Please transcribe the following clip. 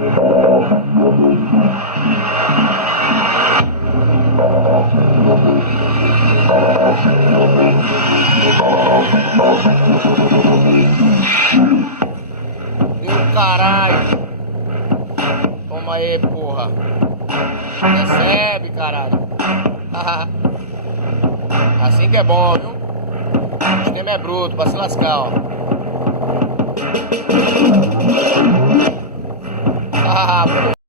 Meu caralho. Toma aí, porra. Recebe, caralho. Assim que é bom, viu? O esquema é bruto, pra se lascar, ó.